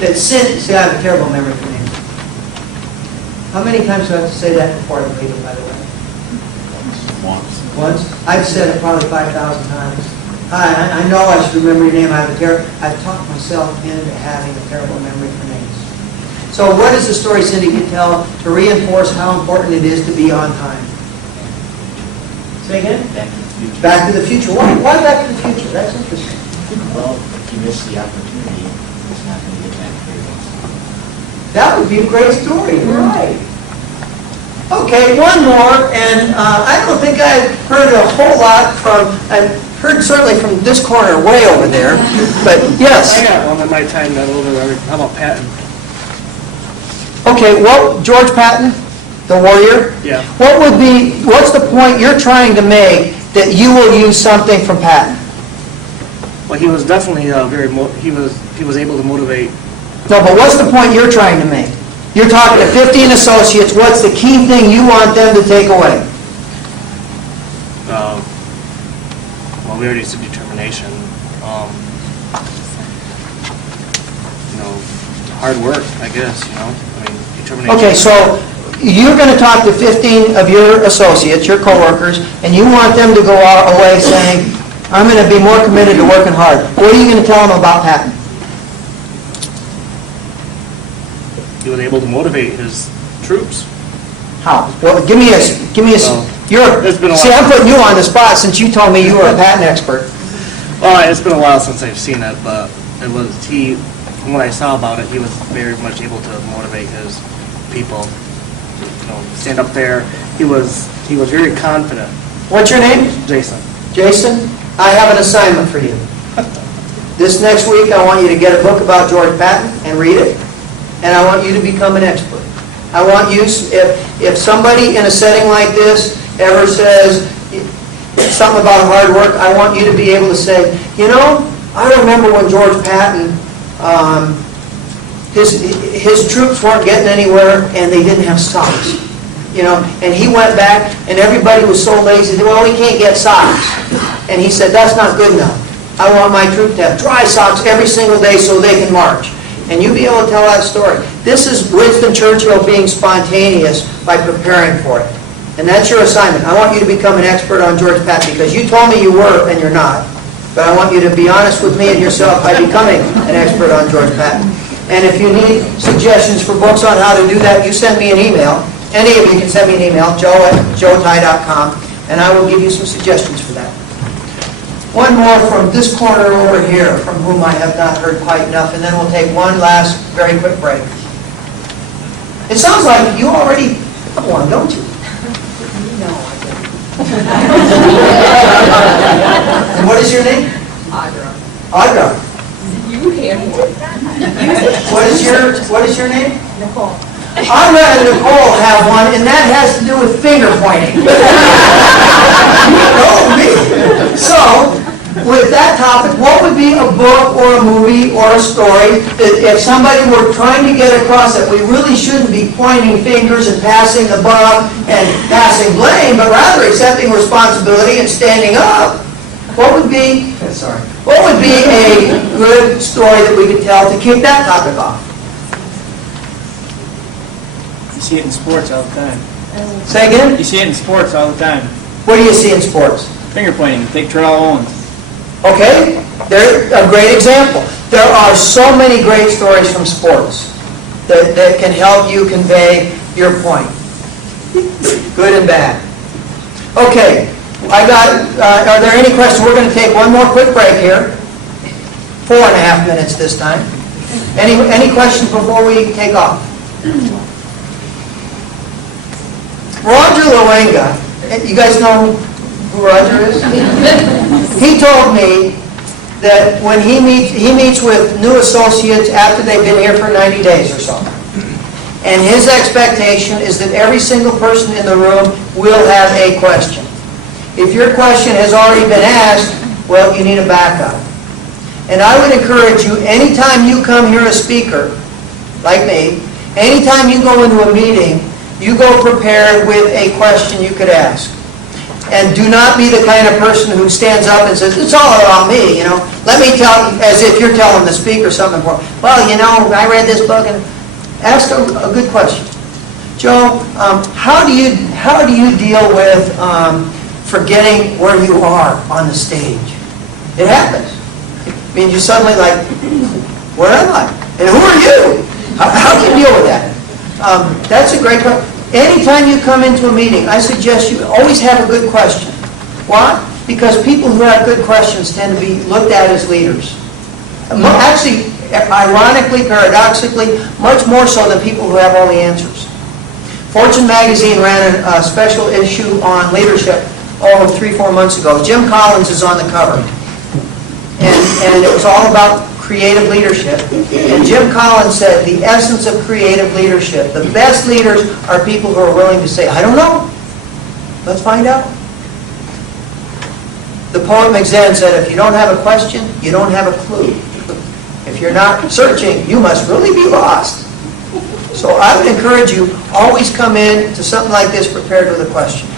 that Cindy, see, I have a terrible memory for names. How many times do I have to say that before I read it, by the way? Once? I've said it probably 5,000 times. I know I should remember your name. I've talked myself into having a terrible memory for names. So what is the story Cindy can tell to reinforce how important it is to be on time? Say again? Back to the Future. Why Back to the Future? That's interesting. Well, if you miss the opportunity, it's not going to get back very much. That would be a great story. You're right. Okay, one more, and I don't think I've heard a whole lot from, I've heard certainly from this corner way over there, but yes. I got one that might time that a little bit. How about Patton? Okay, well, George Patton, the warrior? Yeah. What's the point you're trying to make that you will use something from Patton? Well, he was definitely he was able to motivate. No, but what's the point you're trying to make? You're talking to 15 associates. What's the key thing you want them to take away? Well, we already said determination. Hard work, I guess, I mean, determination. Okay, so you're going to talk to 15 of your associates, your coworkers, and you want them to go away saying, I'm going to be more committed to working hard. What are you going to tell them about Patton? He was able to motivate his troops. How? Well, give me a. It's been a See, while. I'm putting you on the spot since you told me you were a Patton expert. Well, it's been a while since I've seen it, but from what I saw about it, he was very much able to motivate his people. Stand up there. He was very confident. What's your name? Jason. Jason, I have an assignment for you. This next week, I want you to get a book about George Patton and read it, and I want you to become an expert. I want you, if somebody in a setting like this ever says something about hard work, I want you to be able to say, I remember when George Patton, his troops weren't getting anywhere and they didn't have socks. And he went back and everybody was so lazy, well, we can't get socks. And he said, that's not good enough. I want my troop to have dry socks every single day so they can march. And you be able to tell that story. This is Winston Churchill being spontaneous by preparing for it. And that's your assignment. I want you to become an expert on George Patton because you told me you were and you're not. But I want you to be honest with me and yourself by becoming an expert on George Patton. And if you need suggestions for books on how to do that, you send me an email. Any of you can send me an email, joe@joetie.com, and I will give you some suggestions for that. One more from this corner over here, from whom I have not heard quite enough, and then we'll take one last very quick break. It sounds like you already have one, don't you? No, I don't. And what is your name? Audra. Audra. You handle it. What is your name? Nicole. Audra and Nicole have one, and that has to do with finger pointing. You know me. So, with that topic, what would be a book or a movie or a story that if somebody were trying to get across that we really shouldn't be pointing fingers and passing the buck and passing blame, but rather accepting responsibility and standing up, what would be a good story that we could tell to kick that topic off? You see it in sports all the time. Say again? You see it in sports all the time. What do you see in sports? Finger pointing. Take Terrell Owens. Okay, they're a great example. There are so many great stories from sports that can help you convey your point. Good and bad. Okay, are there any questions? We're going to take one more quick break here. 4.5 minutes this time. Any questions before we take off? Roger Luenga, you guys know who Roger is? He told me that when he meets with new associates after they've been here for 90 days or so. And his expectation is that every single person in the room will have a question. If your question has already been asked, well, you need a backup. And I would encourage you, anytime you come here a speaker, like me, anytime you go into a meeting, you go prepared with a question you could ask. And do not be the kind of person who stands up and says, it's all about me, you know. Let me tell, as if you're telling the speaker something important. Well, you know, I read this book, and ask a good question. Joe, how do you deal with forgetting where you are on the stage? It happens. I mean, you're suddenly like, where am I? And who are you? How do you deal with that? That's a great question. Anytime you come into a meeting, I suggest you always have a good question. Why? Because people who have good questions tend to be looked at as leaders. Actually, ironically, paradoxically, much more so than people who have all the answers. Fortune magazine ran a special issue on leadership 3-4 months ago. Jim Collins is on the cover. And it was all about creative leadership. And Jim Collins said the essence of creative leadership, the best leaders are people who are willing to say, I don't know. Let's find out. The poet McZen said, if you don't have a question, you don't have a clue. If you're not searching, you must really be lost. So I would encourage you, always come in to something like this prepared with a question.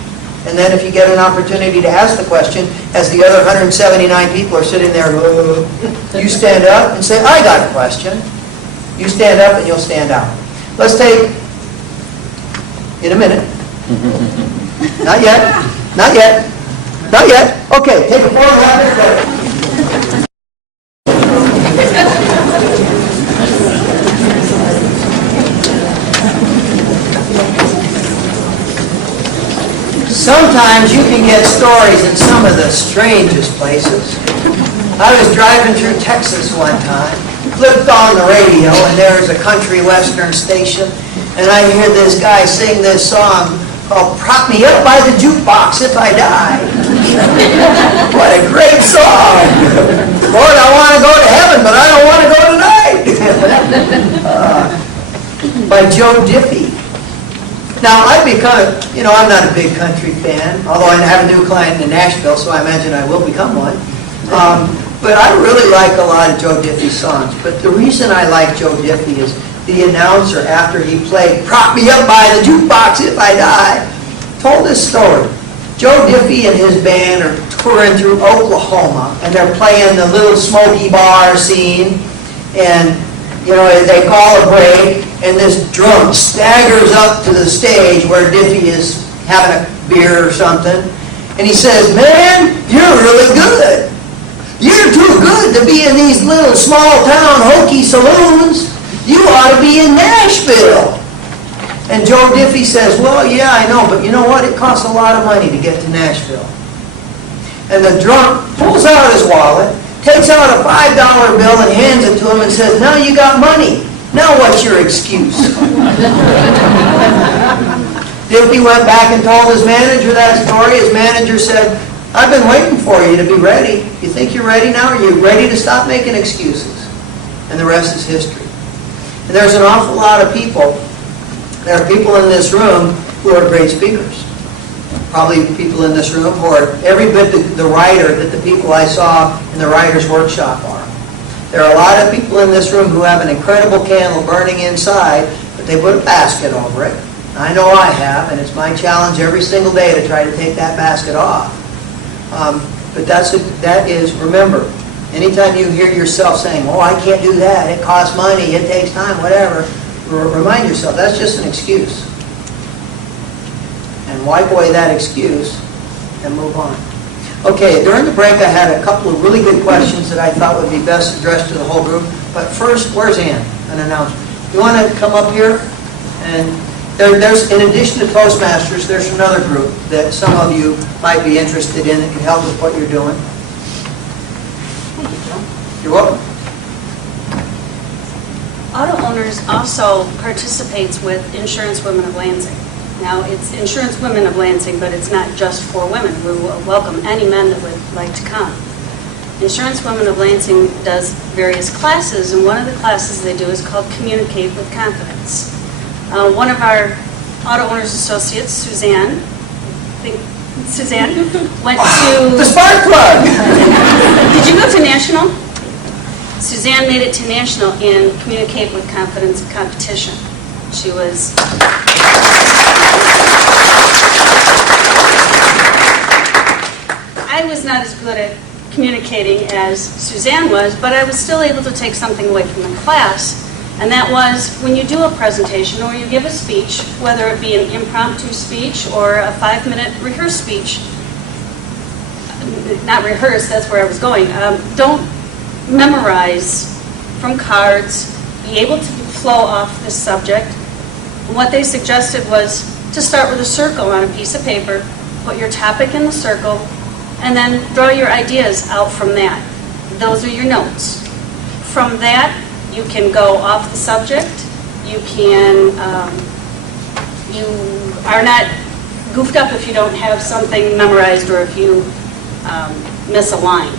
And then if you get an opportunity to ask the question, as the other 179 people are sitting there, you stand up and say, I got a question. You stand up and you'll stand out. Let's take, in a minute. Not yet. Not yet. Not yet. Okay, take a 4 rapid break. Sometimes you can get stories in some of the strangest places. I was driving through Texas one time, flipped on the radio, and there was a country western station, and I hear this guy sing this song called Prop Me Up by the Jukebox If I Die. What a great song! Lord, I want to go to heaven, but I don't want to go tonight. By Joe Diffie. Now, I've become, I'm not a big country fan, although I have a new client in Nashville, so I imagine I will become one. But I really like a lot of Joe Diffie's songs. But the reason I like Joe Diffie is the announcer, after he played Prop Me Up by the Jukebox If I Die, told this story. Joe Diffie and his band are touring through Oklahoma, and they're playing the little smoky bar scene, and they call a break, and this drunk staggers up to the stage where Diffie is having a beer or something, and he says, man, you're really good. You're too good to be in these little small town hokey saloons. You ought to be in Nashville. And Joe Diffie says, well, yeah, I know, but you know what? It costs a lot of money to get to Nashville. And the drunk pulls out his wallet, takes out a $5 bill and hands it to him and says, now you got money. Now what's your excuse? Diffie went back and told his manager that story. His manager said, I've been waiting for you to be ready. You think you're ready now? Are you ready to stop making excuses? And the rest is history. And there's an awful lot of people. There are people in this room who are great speakers. Probably people in this room who are every bit the writer that the people I saw in the writer's workshop are. There are a lot of people in this room who have an incredible candle burning inside, but they put a basket over it. I know I have, and it's my challenge every single day to try to take that basket off. But that is, remember, anytime you hear yourself saying, oh, I can't do that, it costs money, it takes time, whatever, remind yourself, that's just an excuse. And wipe away that excuse and move on. Okay, during the break I had a couple of really good questions that I thought would be best addressed to the whole group. But first, where's Ann? An announcement. You want to come up here? And there's, in addition to Toastmasters, there's another group that some of you might be interested in that can help with what you're doing. Thank you, Joe. You're welcome. Auto Owners also participates with Insurance Women of Lansing. Now, it's Insurance Women of Lansing, but it's not just for women. We will welcome any men that would like to come. Insurance Women of Lansing does various classes, and one of the classes they do is called Communicate with Confidence. One of our Auto Owners Associates, Suzanne, went to... The Spark Plug! Did you go to National? Suzanne made it to National in Communicate with Confidence competition. She was... I was not as good at communicating as Suzanne was, but I was still able to take something away from the class, and that was when you do a presentation or you give a speech, whether it be an impromptu speech or a 5-minute rehearsed speech, not rehearsed, that's where I was going, don't memorize from cards, be able to flow off this subject. What they suggested was to start with a circle on a piece of paper, put your topic in the circle, and then draw your ideas out from that. Those are your notes. From that, you can go off the subject. You can, you are not goofed up if you don't have something memorized or if you miss a line.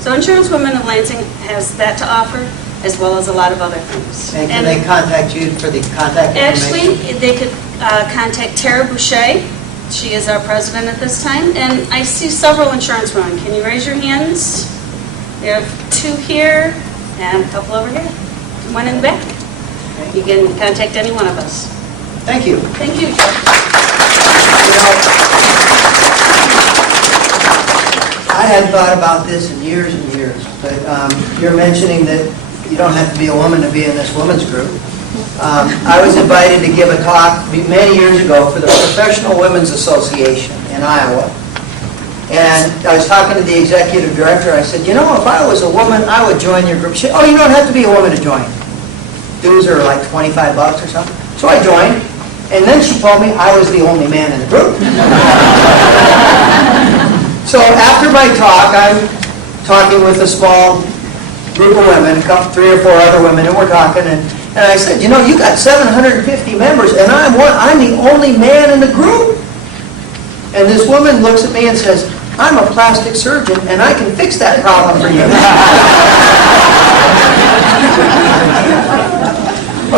So Insurance Women of Lansing has that to offer, as well as a lot of other things. And can they contact you for the contact information? Actually, they could contact Tara Boucher. She is our president at this time. And I see several insurance women. Can you raise your hands? We have 2 here and a couple over here. One in the back. You can contact any one of us. Thank you. Thank you, Joe. You know, I hadn't thought about this in years and years, but you're mentioning that you don't have to be a woman to be in this women's group. I was invited to give a talk many years ago for the Professional Women's Association in Iowa. And I was talking to the executive director. I said, you know, if I was a woman, I would join your group. She said, oh, you don't have to be a woman to join. Dues are like $25 or something. So I joined. And then she told me I was the only man in the group. So after my talk, I'm talking with a small group of women, 3 or 4 other women, and we're talking, and I said, you know, you got 750 members, and I'm the only man in the group. And this woman looks at me and says, I'm a plastic surgeon, and I can fix that problem for you.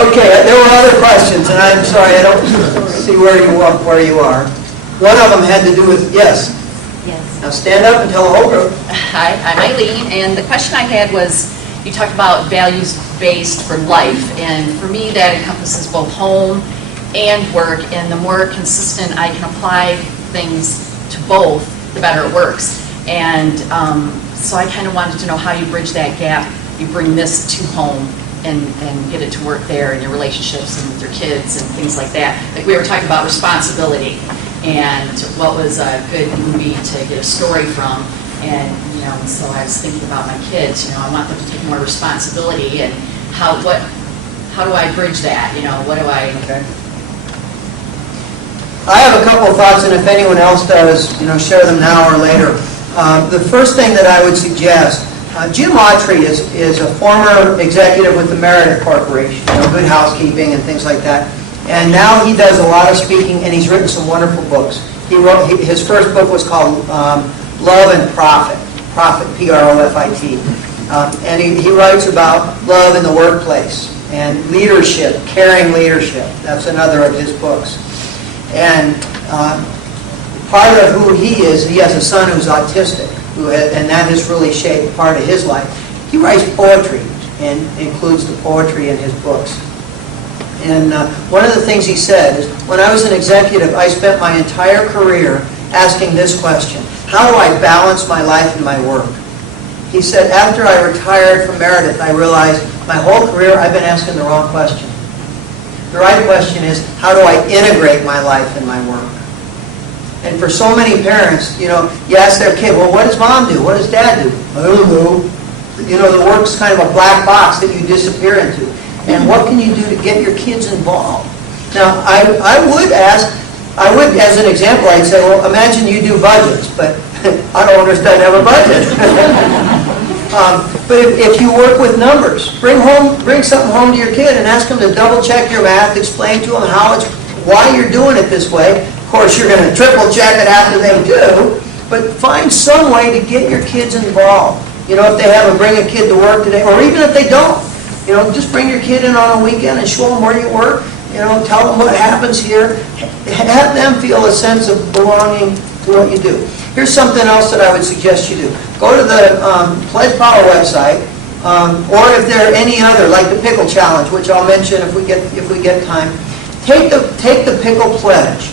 Okay, there were other questions, and I'm sorry, I don't see where you are. One of them had to do with, yes. Yes. Now stand up and tell the whole group. Hi, I'm Eileen, and the question I had was, you talked about values-based for life, and for me that encompasses both home and work, and the more consistent I can apply things to both, the better it works. And so I kind of wanted to know how you bridge that gap. You bring this to home and get it to work there in your relationships and with your kids and things like that. Like we were talking about responsibility and what was a good movie to get a story from. And, you know, so I was thinking about my kids, you know, I want them to take more responsibility, and how do I bridge that, you know, what do I... Okay. I have a couple of thoughts, and if anyone else does, you know, share them now or later. The first thing that I would suggest, Jim Autry is a former executive with the Meredith Corporation, you know, Good Housekeeping and things like that. And now he does a lot of speaking, and he's written some wonderful books. His first book was called Love and Profit, P-R-O-F-I-T. And he writes about love in the workplace and leadership, caring leadership. That's another of his books. And part of who he is, he has a son who's autistic, and that has really shaped part of his life. He writes poetry and includes the poetry in his books. And one of the things he said is, when I was an executive, I spent my entire career asking this question: how do I balance my life and my work? He said, after I retired from Meredith, I realized my whole career I've been asking the wrong question. The right question is, how do I integrate my life and my work? And for so many parents, you know, you ask their kid, well, what does mom do? What does dad do? I don't know. You know, the work's kind of a black box that you disappear into. And what can you do to get your kids involved? Now, I would, as an example, I'd say, well, imagine you do budgets, but I don't understand have a budget. But if you work with numbers, bring something home to your kid and ask them to double check your math, explain to them why you're doing it this way. Of course, you're going to triple check it after they do, but find some way to get your kids involved. You know, if they have bring a kid to work today, or even if they don't, you know, just bring your kid in on a weekend and show them where you work. You know, tell them what happens here. Have them feel a sense of belonging to what you do. Here's something else that I would suggest you do. Go to the Pledge Power website, or if there are any other, like the Pickle Challenge, which I'll mention if we get time. Take the Pickle Pledge.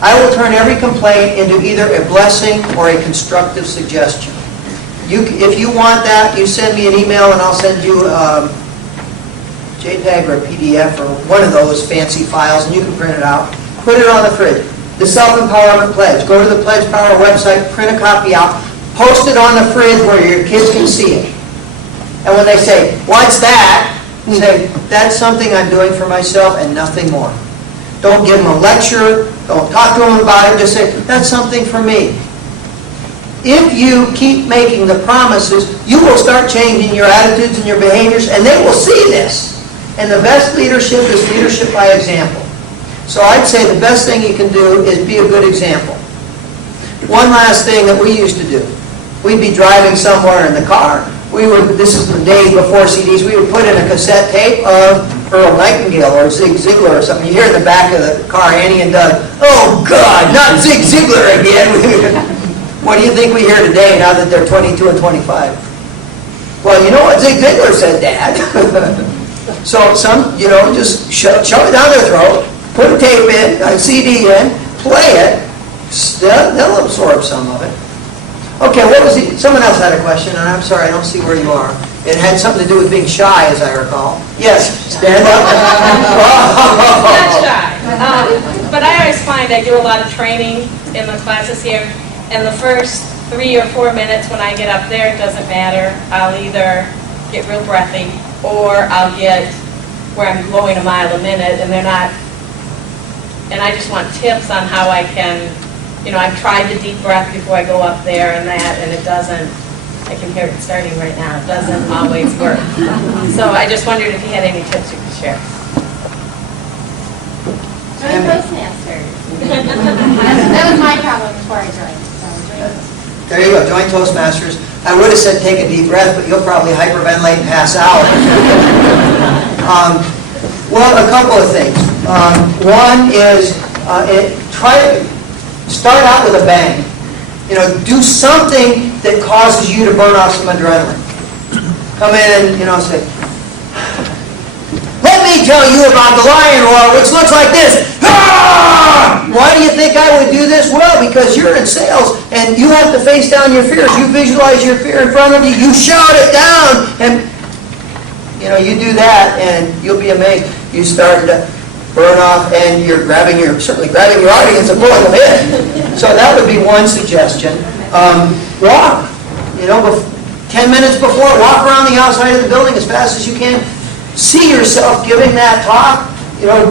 I will turn every complaint into either a blessing or a constructive suggestion. If you want that, you send me an email and I'll send you JPEG or a PDF or one of those fancy files, and you can print it out. Put it on the fridge. The Self-Empowerment Pledge. Go to the Pledge Power website, print a copy out, post it on the fridge where your kids can see it. And when they say, "What's that?" say, "That's something I'm doing for myself and nothing more." Don't give them a lecture. Don't talk to them about it. Just say, "That's something for me." If you keep making the promises, you will start changing your attitudes and your behaviors, and they will see this. And the best leadership is leadership by example. So I'd say the best thing you can do is be a good example. One last thing that we used to do. We'd be driving somewhere in the car. This is the days before CDs, we would put in a cassette tape of Earl Nightingale or Zig Ziglar or something. You hear in the back of the car, Annie and Doug, "Oh God, not Zig Ziglar again." What do you think we hear today now that they're 22 and 25? "Well, you know what Zig Ziglar said, Dad." So just shove it down their throat, put a tape in, a CD in, play it. They'll absorb some of it. Okay, what was it? Someone else had a question, and I'm sorry, I don't see where you are. It had something to do with being shy, as I recall. Yes, stand up. Not shy. But I always find I do a lot of training in the classes here, and the first 3 or 4 minutes when I get up there, it doesn't matter. I'll either get real breathy, or I'll get where I'm going a mile a minute, and they're not. And I just want tips on how I can, I've tried the deep breath before I go up there and that, and it doesn't. I can hear it starting right now. It doesn't always work. So I just wondered if you had any tips you could share. Join Toastmasters. That was my problem before I joined. There you go, join Toastmasters. I would have said take a deep breath, but you'll probably hyperventilate and pass out. Well, a couple of things. One is try to start out with a bang. Do something that causes you to burn off some adrenaline. Come in and say, "Let me tell you about the lion roar, which looks like this." Ah! Why do you think I would do this? Well, because you're in sales and you have to face down your fears. You visualize your fear in front of you. You shout it down, and you do that, and you'll be amazed. You start to burn off, and you're certainly grabbing your audience and pulling them in. So that would be one suggestion. Walk. 10 minutes before, walk around the outside of the building as fast as you can. See yourself giving that talk,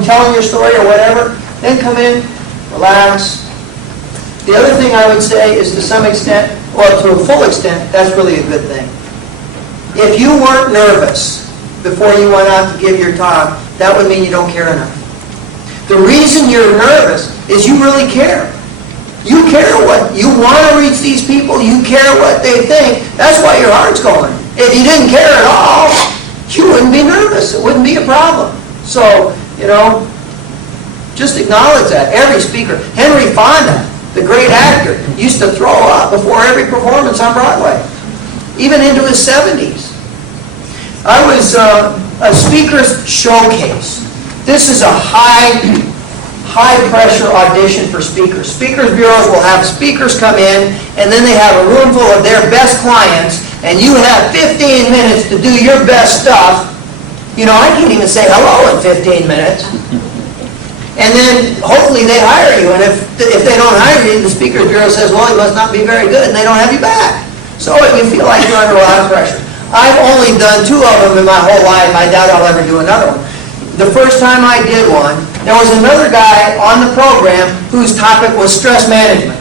telling your story or whatever. Then come in, relax. The other thing I would say is to some extent, well, to a full extent, that's really a good thing. If you weren't nervous before you went out to give your talk, that would mean you don't care enough. The reason you're nervous is you really care. You care what you want to reach these people. You care what they think. That's why your heart's going. If you didn't care at all, you wouldn't be nervous. It wouldn't be a problem. So, just acknowledge that. Every speaker, Henry Fonda, the great actor, used to throw up before every performance on Broadway, even into his 70s. I was a speaker's showcase. This is a high-pressure audition for speakers. Speakers bureaus will have speakers come in, and then they have a room full of their best clients, and you have 15 minutes to do your best stuff. I can't even say hello in 15 minutes. And then hopefully they hire you, and if they don't hire you, the speakers bureau says, well, you must not be very good, and they don't have you back. So you feel like you're under a lot of pressure. I've only done 2 of them in my whole life. I doubt I'll ever do another one. The first time I did one, there was another guy on the program whose topic was stress management.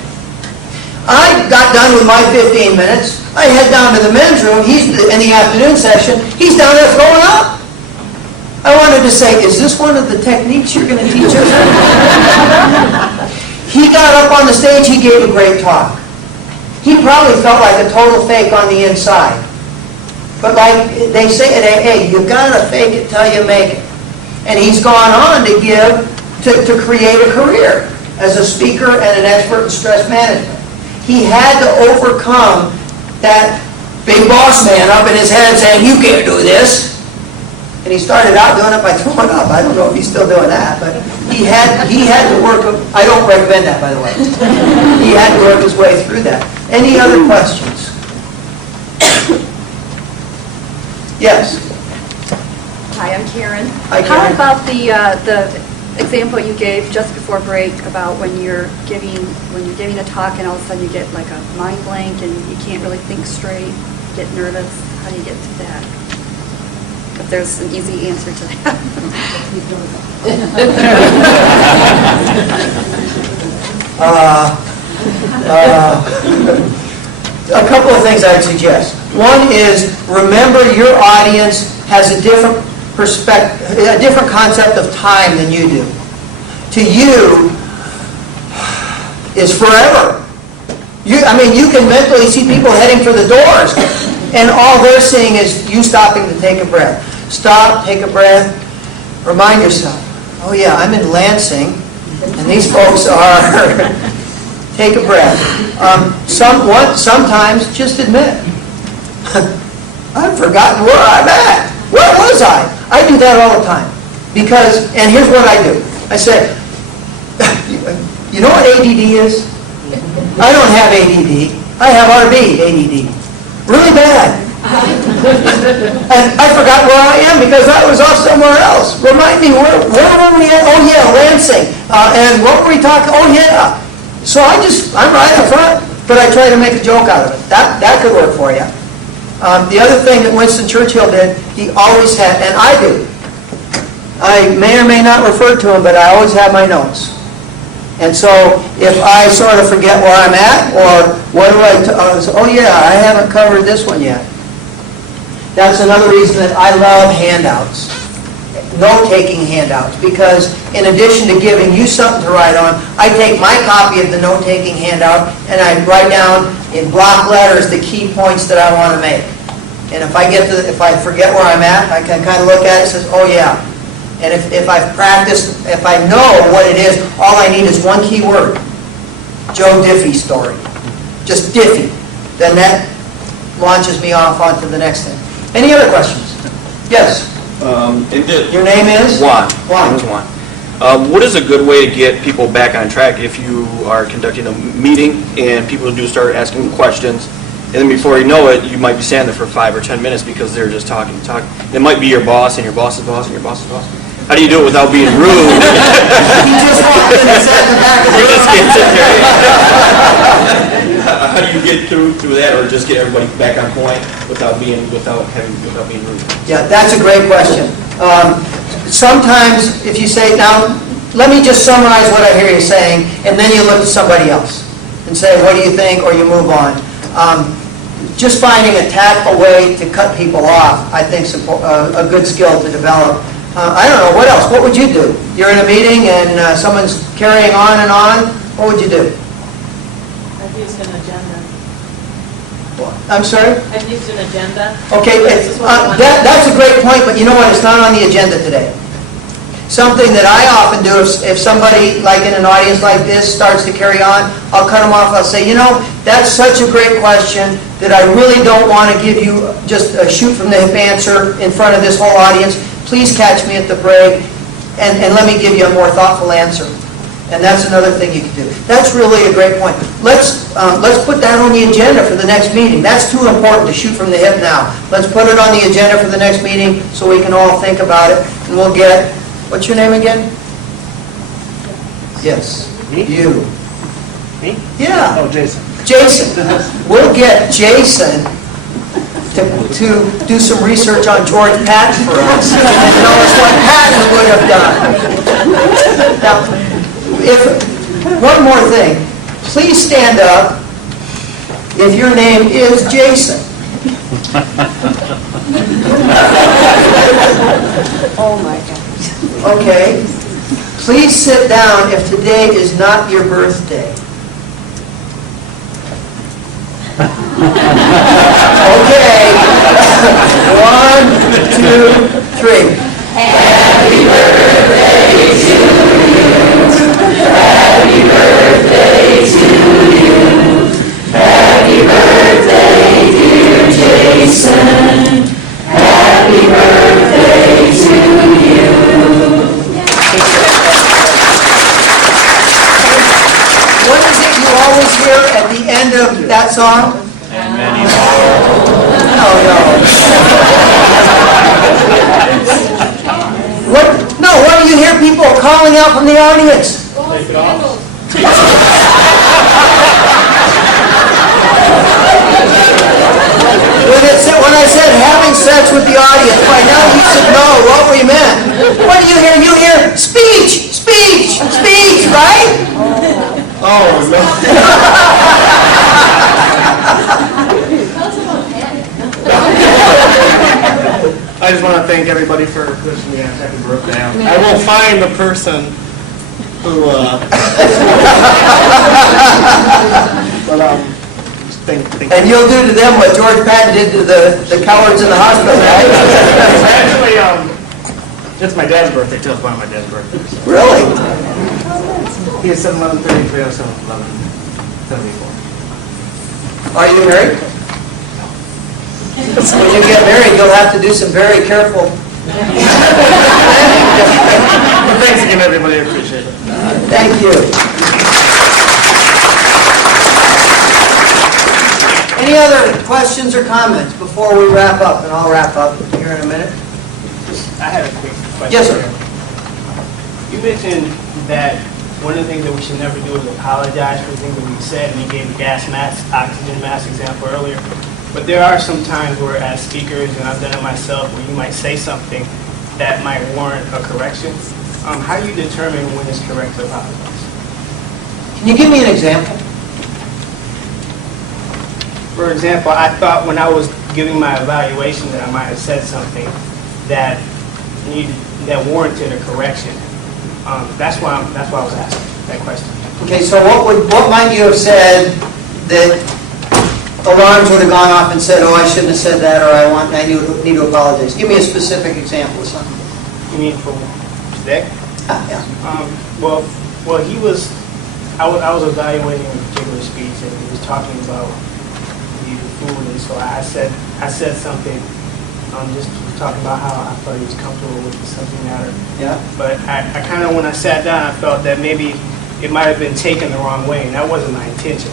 I got done with my 15 minutes. I head down to the men's room. He's in the afternoon session. He's down there throwing up. I wanted to say, is this one of the techniques you're going to teach us? He got up on the stage. He gave a great talk. He probably felt like a total fake on the inside. But like they say at AA, you've got to fake it till you make it. And he's gone on to to create a career as a speaker and an expert in stress management. He had to overcome that big boss man up in his head saying, you can't do this. And he started out doing it by throwing up. I don't know if he's still doing that, but he had to work, I don't recommend that, by the way. He had to work his way through that. Any other questions? Yes? Hi, I'm Karen. Hi, How Karen. about the example you gave just before break about when you're giving a talk and all of a sudden you get like a mind blank and you can't really think straight, get nervous? How do you get to that? If there's an easy answer to that. A couple of things I'd suggest. One is remember your audience has a different perspective, a different concept of time than you do. To you is forever. You can mentally see people heading for the doors, and all they're seeing is you stopping to take a breath. Stop, take a breath, remind yourself, oh yeah, I'm in Lansing, and these folks are, take a breath. Sometimes just admit, I've forgotten where I'm at. Where was I? I do that all the time. Because, and here's what I do. I say, you know what ADD is? I don't have ADD. I have RB ADD. Really bad. And I forgot where I am because I was off somewhere else. Remind me, where were we at? Oh yeah, Lansing. And what were we talking? Oh yeah. So I'm right up front, but I try to make a joke out of it. That could work for you. The other thing that Winston Churchill did, he always had, and I do. I may or may not refer to them, but I always have my notes. And so if I sort of forget where I'm at, or what do oh yeah, I haven't covered this one yet. That's another reason that I love handouts, note-taking handouts, because in addition to giving you something to write on, I take my copy of the note-taking handout and I write down in block letters the key points that I want to make. And if I forget where I'm at, I can kind of look at it and says, oh yeah. And if I've practiced, if I know what it is, all I need is one key word. Joe Diffie story. Just Diffie. Then that launches me off onto the next thing. Any other questions? Yes? Your name is? Juan. Juan. My name is Juan. What is a good way to get people back on track if you are conducting a meeting and people do start asking questions, and then before you know it, you might be standing there for 5 or 10 minutes because they're just talking. It might be your boss and your boss's boss and your boss's boss. How do you do it without being rude? He just walked in and sat in the back of the You just room. get sit there. How do you get through that, or just get everybody back on point without being rude? Yeah, that's a great question. Sometimes if you say, now, let me just summarize what I hear you saying, and then you look at somebody else and say, what do you think, or you move on. Just finding a tactful way to cut people off, I think, is a good skill to develop. I don't know, what else? What would you do? You're in a meeting and someone's carrying on and on. What would you do? I've used an agenda. I'm sorry? I've used an agenda. Okay, This is what I want. that's a great point, but you know what? It's not on the agenda today. Something that I often do, if somebody, like in an audience like this, starts to carry on, I'll cut them off. I'll say, you know, that's such a great question that I really don't want to give you just a shoot from the hip answer in front of this whole audience. Please catch me at the break, and let me give you a more thoughtful answer. And that's another thing you can do. That's really a great point. Let's put that on the agenda for the next meeting. That's too important to shoot from the hip now. Let's put it on the agenda for the next meeting so we can all think about it, and we'll get, what's your name again? Yes. Me? You. Me? Yeah. Oh, Jason. Jason. We'll get Jason to do some research on George Patton for us and tell us what Patton would have done. Now, one more thing. Please stand up if your name is Jason. Oh my God. Okay. Please sit down if today is not your birthday. Okay. 1, 2, 3. Happy birthday to you. Happy birthday to you. Happy birthday, dear Jason. Happy birthday to you. song? And many more. No. What do you hear people calling out from the audience? Take it off. When I said having sex with the audience, by now you should know what we meant. What do you hear? You hear speech, speech, speech, right? Oh, no. I just want to thank everybody for wishing me a happy birthday. I will find the person who, but, thank And you'll do to them what George Patton did to the cowards in the hospital, right? Actually, it's my dad's birthday, too. It's one of my dad's birthdays. So. Really? He is 7/11/33, 11/74. Are you married? When you get married, you'll have to do some very careful planning. Thanks again, everybody. I appreciate it. Thank you. Any other questions or comments before we wrap up? And I'll wrap up here in a minute. I had a quick question. Yes, sir. You mentioned that one of the things that we should never do is apologize for things that we said, and you gave the gas mask, oxygen mask example earlier. But there are some times where, as speakers, and I've done it myself, where you might say something that might warrant a correction. How do you determine when it's correct to apologize? Can you give me an example? For example, I thought when I was giving my evaluation that I might have said something that warranted a correction. That's why I was asking that question. Okay, so what might you have said that alarms would have gone off and said, oh, I shouldn't have said that, or I need to apologize? Give me a specific example of something. You mean for today? Yeah. Well, I was evaluating a particular speech, and he was talking about the food, and so I said something, just talking about how I thought he was comfortable with the subject matter. Yeah. But I kind of, when I sat down, I felt that maybe it might have been taken the wrong way, and that wasn't my intention.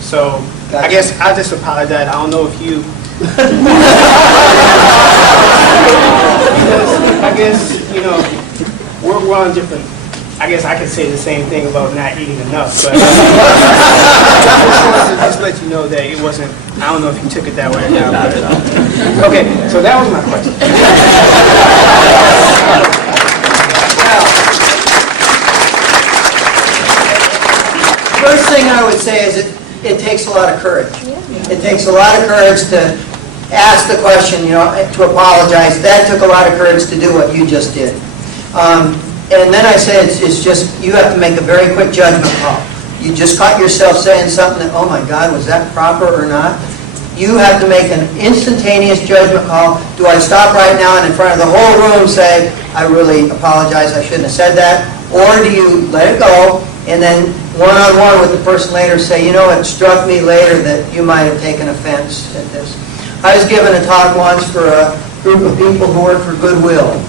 So Gotcha. I guess I just apologize. I don't know if you. I guess, we're on different. I guess I could say the same thing about not eating enough, but just let you know that it wasn't. I don't know if you took it that way or not. But, okay, so that was my question. First thing I would say is it takes a lot of courage. It takes a lot of courage to ask the question, to apologize. That took a lot of courage to do what you just did. And then I say it's just, you have to make a very quick judgment call. You just caught yourself saying something that, oh my God, was that proper or not? You have to make an instantaneous judgment call. Do I stop right now and in front of the whole room say, I really apologize, I shouldn't have said that? Or do you let it go and then one-on-one with the person later say, it struck me later that you might have taken offense at this. I was given a talk once for a group of people who work for Goodwill.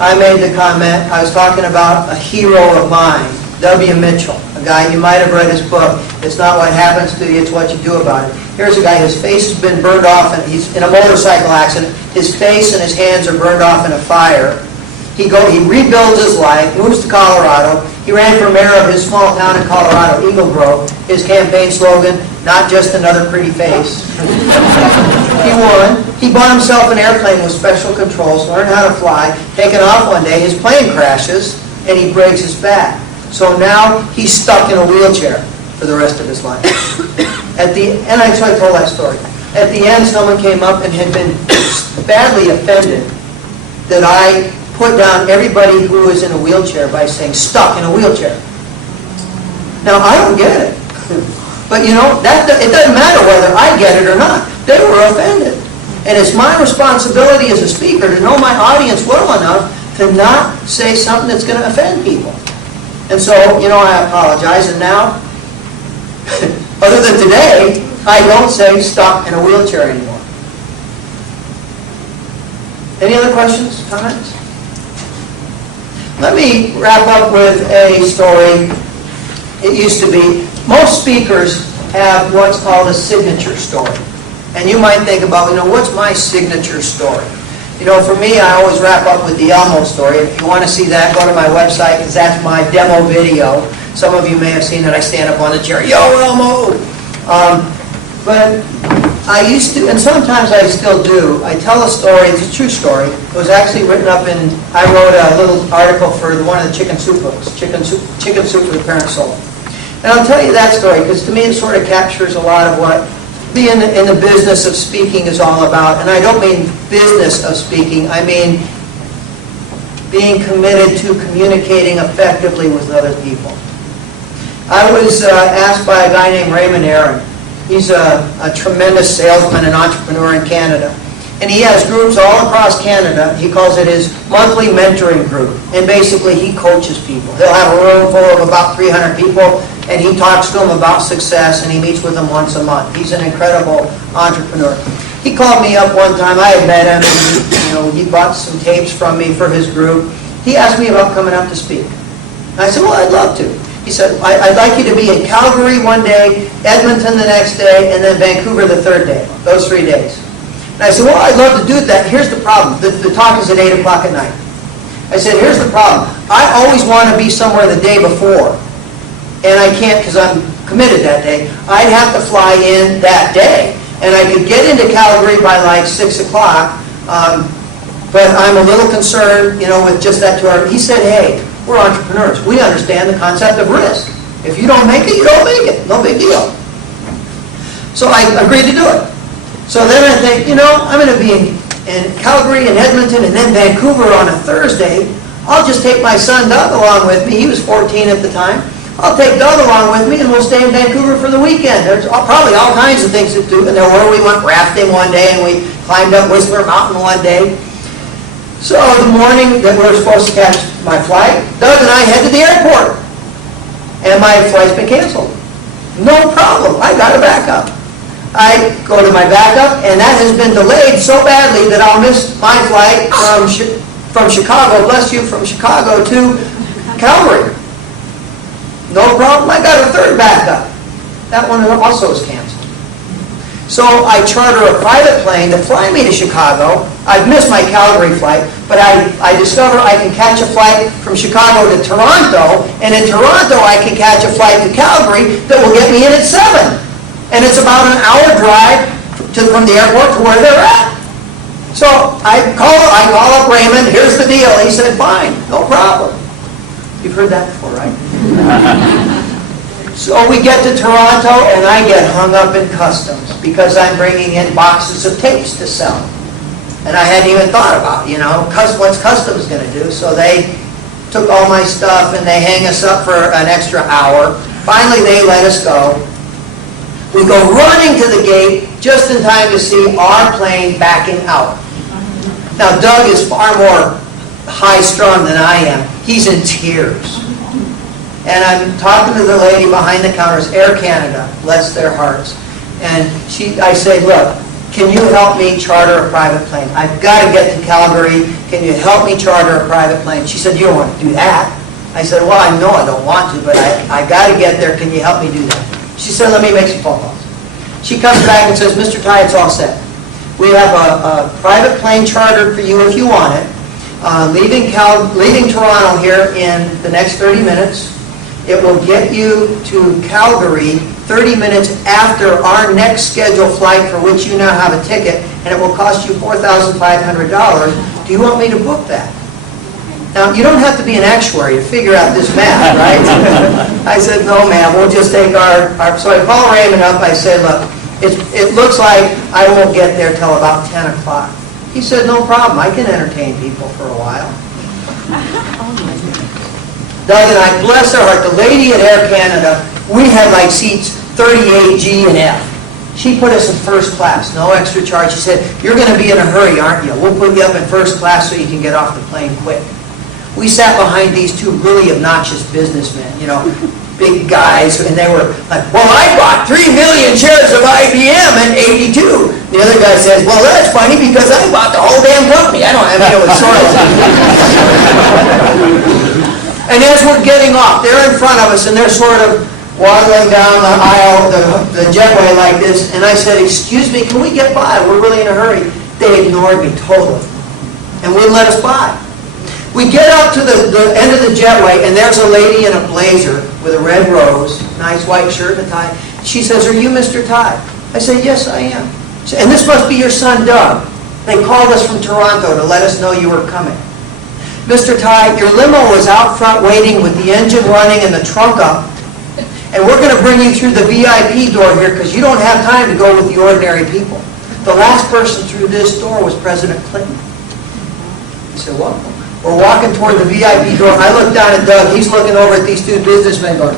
I made the comment, I was talking about a hero of mine, W. Mitchell, a guy, you might have read his book, It's Not What Happens to You, It's What You Do About It. Here's a guy, his face has been burned off, and he's in a motorcycle accident. His face and his hands are burned off in a fire. He rebuilds his life, moves to Colorado. He ran for mayor of his small town in Colorado, Eagle Grove. His campaign slogan, not just another pretty face. He won. He bought himself an airplane with special controls, learned how to fly, taken off one day, his plane crashes, and he breaks his back. So now he's stuck in a wheelchair for the rest of his life. So I told that story. At the end, someone came up and had been badly offended that I put down everybody who was in a wheelchair by saying stuck in a wheelchair. Now, I don't get it. But it doesn't matter whether I get it or not. They were offended. And it's my responsibility as a speaker to know my audience well enough to not say something that's going to offend people. And so, I apologize. And now, other than today, I don't say stuck in a wheelchair anymore. Any other questions, comments? Let me wrap up with a story. It used to be, most speakers have what's called a signature story. And you might think about, what's my signature story? For me, I always wrap up with the Elmo story. If you want to see that, go to my website, because that's my demo video. Some of you may have seen it. I stand up on the chair, yo, Elmo! But I used to, and sometimes I still do, I tell a story, it's a true story. It was actually written up in, I wrote a little article for one of the chicken soup books, Chicken Soup for the Parent Soul. And I'll tell you that story, because to me it sort of captures a lot of what being in the business of speaking is all about. And I don't mean business of speaking, I mean being committed to communicating effectively with other people. I was asked by a guy named Raymond Aaron. He's a tremendous salesman and entrepreneur in Canada. And he has groups all across Canada. He calls it his monthly mentoring group. And basically he coaches people. He'll have a room full of about 300 people, and he talks to them about success, and he meets with them once a month. He's an incredible entrepreneur. He called me up one time. I had met him, and he bought some tapes from me for his group. He asked me about coming up to speak. I said, well, I'd love to. He said, I'd like you to be in Calgary one day, Edmonton the next day, and then Vancouver the third day, those 3 days. And I said, well, I'd love to do that. Here's the problem. The talk is at 8 o'clock at night. I said, here's the problem. I always want to be somewhere the day before, and I can't because I'm committed that day. I'd have to fly in that day, and I could get into Calgary by like 6 o'clock, but I'm a little concerned, with just that 2 hours. He said, hey, we're entrepreneurs. We understand the concept of risk. If you don't make it, you don't make it. No big deal. So I agreed to do it. So then I think, I'm going to be in Calgary and Edmonton and then Vancouver on a Thursday. I'll just take my son Doug along with me. He was 14 at the time. I'll take Doug along with me and we'll stay in Vancouver for the weekend. There's probably all kinds of things to do. And there were, we went rafting one day and we climbed up Whistler Mountain one day. So the morning that we were supposed to catch my flight, Doug and I head to the airport. And my flight's been canceled. No problem. I got a backup. I go to my backup, and that has been delayed so badly that I'll miss my flight from Chicago, bless you, from Chicago to Calgary. No problem. I got a third backup. That one also is canceled. So I charter a private plane to fly me to Chicago. I've missed my Calgary flight, but I discover I can catch a flight from Chicago to Toronto, and in Toronto I can catch a flight to Calgary that will get me in at 7. And it's about an hour drive from the airport to where they're at. So I call up Raymond, here's the deal. He said, fine, no problem. You've heard that before, right? So we get to Toronto, and I get hung up in customs because I'm bringing in boxes of tapes to sell. And I hadn't even thought about, what's customs going to do. So they took all my stuff, and they hang us up for an extra hour. Finally, they let us go. We go running to the gate just in time to see our plane backing out. Now, Doug is far more high-strung than I am. He's in tears. And I'm talking to the lady behind the counters, Air Canada, bless their hearts. And I say, look, can you help me charter a private plane? I've got to get to Calgary. Can you help me charter a private plane? She said, you don't want to do that. I said, well, I know I don't want to, but I got to get there. Can you help me do that? She said, let me make some phone calls. She comes back and says, Mr. Ty, it's all set. We have a private plane chartered for you if you want it. Leaving Toronto here in the next 30 minutes. It will get you to Calgary 30 minutes after our next scheduled flight for which you now have a ticket, and it will cost you $4,500. Do you want me to book that? Now, you don't have to be an actuary to figure out this math, right? I said, no, ma'am, we'll just take our... So I call Raymond up. I said, look, it looks like I won't get there till about 10 o'clock. He said, no problem. I can entertain people for a while. Doug and I, bless her heart, the lady at Air Canada, we had like seats 38, G, and F. She put us in first class, no extra charge. She said, you're going to be in a hurry, aren't you? We'll put you up in first class so you can get off the plane quick. We sat behind these two really obnoxious businessmen, big guys, and they were like, well, I bought 3 million shares of IBM in '82. The other guy says, well, that's funny because I bought the whole damn company. It was sort of... And as we're getting off, they're in front of us, and they're sort of waddling down the aisle, the jetway like this, and I said, "Excuse me, can we get by? We're really in a hurry." They ignored me totally and wouldn't let us by. We get up to the end of the jetway, and there's a lady in a blazer with a red rose, nice white shirt and a tie. She says, "Are you Mr. Ty?" I said, "Yes, I am." She said, "And this must be your son, Doug. They called us from Toronto to let us know you were coming. Mr. Ty, your limo was out front waiting with the engine running and the trunk up, and we're going to bring you through the VIP door here because you don't have time to go with the ordinary people. The last person through this door was President Clinton." He said, "What?" We're walking toward the VIP door. I look down at Doug. He's looking over at these two businessmen going.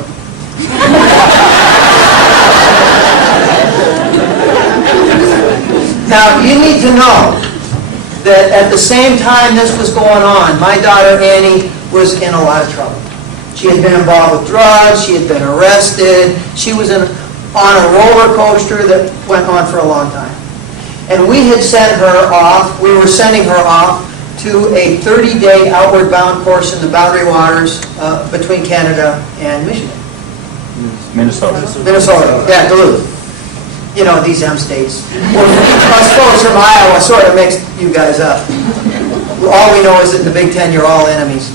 Now, you need to know that at the same time this was going on, my daughter Annie was in a lot of trouble. She had been involved with drugs. She had been arrested. She was on a roller coaster that went on for a long time. And we had sent her off. We were sending her off to a 30-day outward bound course in the boundary waters between Canada and Michigan. Minnesota. Minnesota, yeah, Duluth. You know, these M states. Well, us folks from Iowa sort of mixed you guys up. All we know is that in the Big Ten, you're all enemies.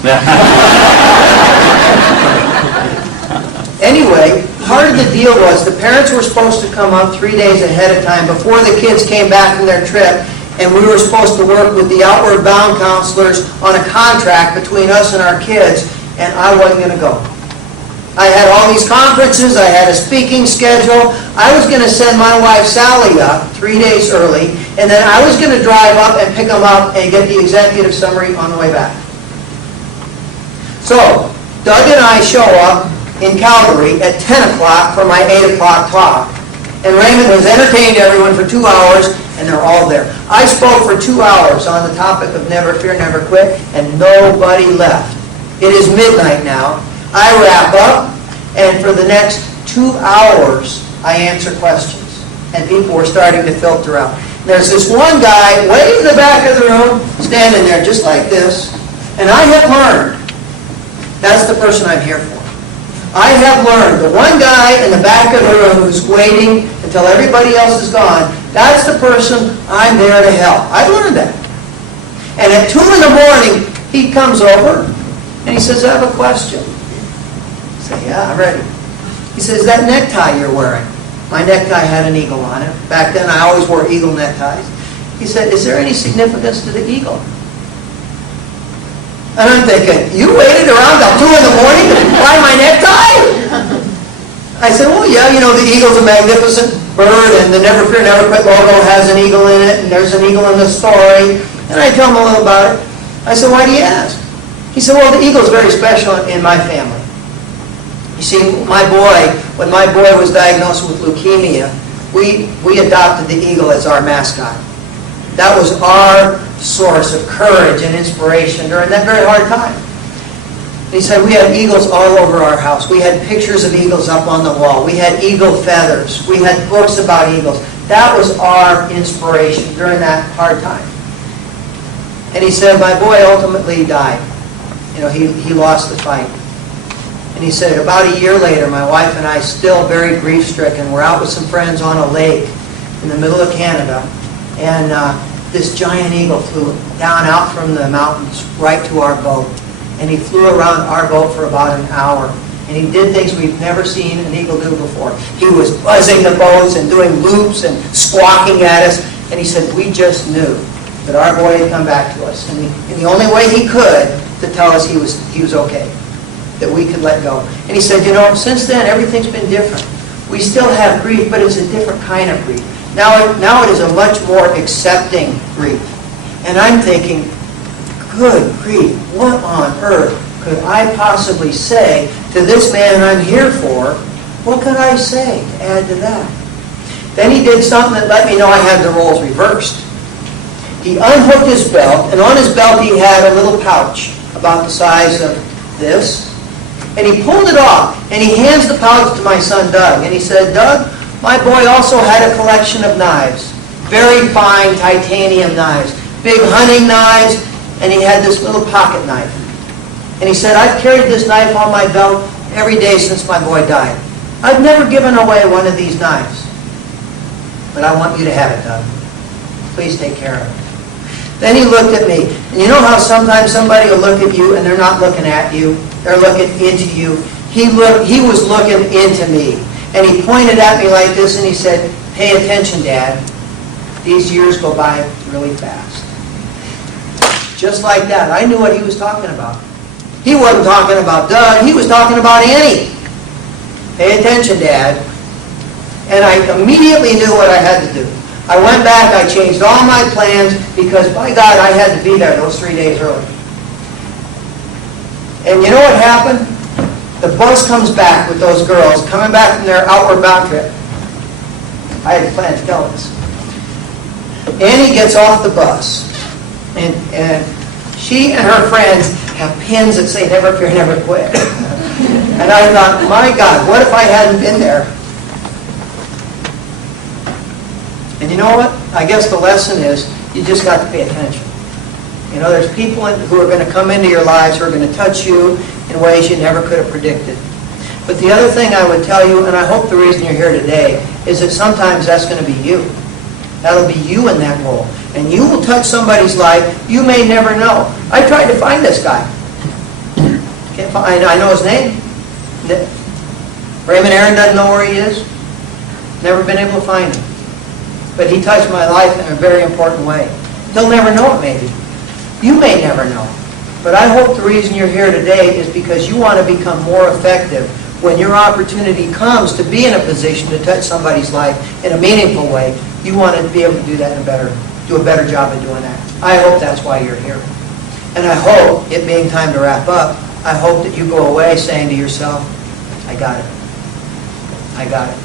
Anyway, part of the deal was the parents were supposed to come up 3 days ahead of time before the kids came back from their trip, and we were supposed to work with the outward bound counselors on a contract between us and our kids, and I wasn't going to go. I had all these conferences, I had a speaking schedule. I was going to send my wife Sally up 3 days early, and then I was going to drive up and pick them up and get the executive summary on the way back. So, Doug and I show up in Calgary at 10 o'clock for my 8 o'clock talk. And Raymond has entertained everyone for 2 hours, and they're all there. I spoke for 2 hours on the topic of never fear, never quit, and nobody left. It is midnight now. I wrap up, and for the next 2 hours, I answer questions. And people were starting to filter out. There's this one guy way in the back of the room, standing there just like this, and I have learned, that's the person I'm here for. I have learned, the one guy in the back of the room who's waiting until everybody else is gone, that's the person I'm there to help. I've learned that. And at 2 in the morning, he comes over, and he says, "I have a question." I say, "Yeah, I'm ready." He says, "That necktie you're wearing." My necktie had an eagle on it. Back then, I always wore eagle neckties. He said, "Is there any significance to the eagle?" And I'm thinking, you waited around till 2 in the morning to buy my necktie? I said, "Well, yeah, you know, the eagle's a magnificent bird, and the Never Fear, Never Quit logo has an eagle in it, and there's an eagle in the story." And I tell him a little about it. I said, "Why do you ask?" He said, "Well, the eagle's very special in my family. You see, when my boy was diagnosed with leukemia, we adopted the eagle as our mascot. That was our source of courage and inspiration during that very hard time." And he said, "We had eagles all over our house. We had pictures of eagles up on the wall. We had eagle feathers. We had books about eagles. That was our inspiration during that hard time." And he said, "My boy ultimately died. You know, he lost the fight." And he said, about a year later, my wife and I, still very grief-stricken, were out with some friends on a lake in the middle of Canada, and this giant eagle flew down out from the mountains right to our boat. And he flew around our boat for about an hour. And he did things we've never seen an eagle do before. He was buzzing the boats and doing loops and squawking at us. And he said, we just knew that our boy had come back to us. And the only way he could to tell us he was okay, that we could let go. And he said, you know, since then, everything's been different. We still have grief, but it's a different kind of grief. Now it is a much more accepting grief. And I'm thinking, good grief, what on earth could I possibly say to this man I'm here for? What could I say to add to that? Then he did something that let me know I had the roles reversed. He unhooked his belt, and on his belt he had a little pouch about the size of this. And he pulled it off, and he hands the pouch to my son Doug. And he said, Doug, my boy also had a collection of knives, very fine titanium knives, big hunting knives, and he had this little pocket knife. And he said, I've carried this knife on my belt every day since my boy died. I've never given away one of these knives, but I want you to have it, Doug. Please take care of it. Then he looked at me. And you know how sometimes somebody will look at you and they're not looking at you, they're looking into you? He was looking into me. And he pointed at me like this and he said, "Pay attention, Dad. These years go by really fast." Just like that. I knew what he was talking about. He wasn't talking about Doug. He was talking about Annie. "Pay attention, Dad." And I immediately knew what I had to do. I went back, I changed all my plans, because by God, I had to be there those 3 days early. And you know what happened? The bus comes back with those girls, coming back from their outward bound trip. I had planned to tell this. Annie gets off the bus, and she and her friends have pins that say "Never Fear, Never Quit." And I thought, my God, what if I hadn't been there? And you know what? I guess the lesson is, you just got to pay attention. You know, there's people who are going to come into your lives who are going to touch you in ways you never could have predicted. But the other thing I would tell you, and I hope the reason you're here today, is that sometimes that's going to be you. That'll be you in that role. And you will touch somebody's life you may never know. I tried to find this guy. Can't find, I know his name. Raymond Aaron doesn't know where he is. Never been able to find him. But he touched my life in a very important way. He'll never know it, maybe. You may never know. But I hope the reason you're here today is because you want to become more effective when your opportunity comes to be in a position to touch somebody's life in a meaningful way. You want to be able to do that do a better job of doing that. I hope that's why you're here. And I hope, it being time to wrap up, I hope that you go away saying to yourself, "I got it. I got it."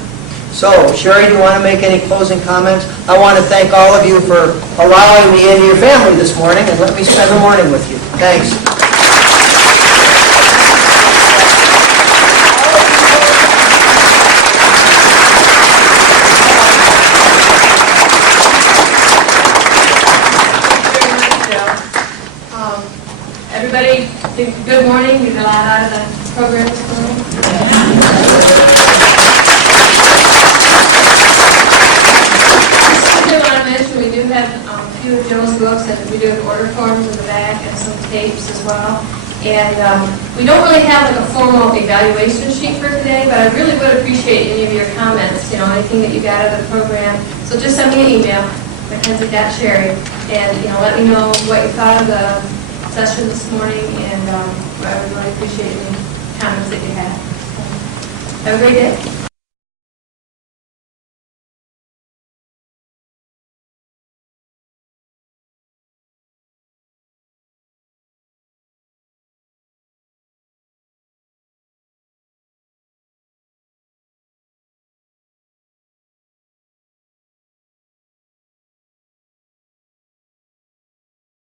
So, Sherry, do you want to make any closing comments? I want to thank all of you for allowing me into your family this morning and let me spend the morning with you. Thanks. Everybody, good morning. We got a lot out of the program this morning. We do have a few of Joe's books, and we do have order forms in the back and some tapes as well. And we don't really have like a formal evaluation sheet for today, but I really would appreciate any of your comments, you know, anything that you got out of the program. So just send me an email, Mackenzie.Sherry, and let me know what you thought of the session this morning, and I would really appreciate any comments that you have. Have a great day.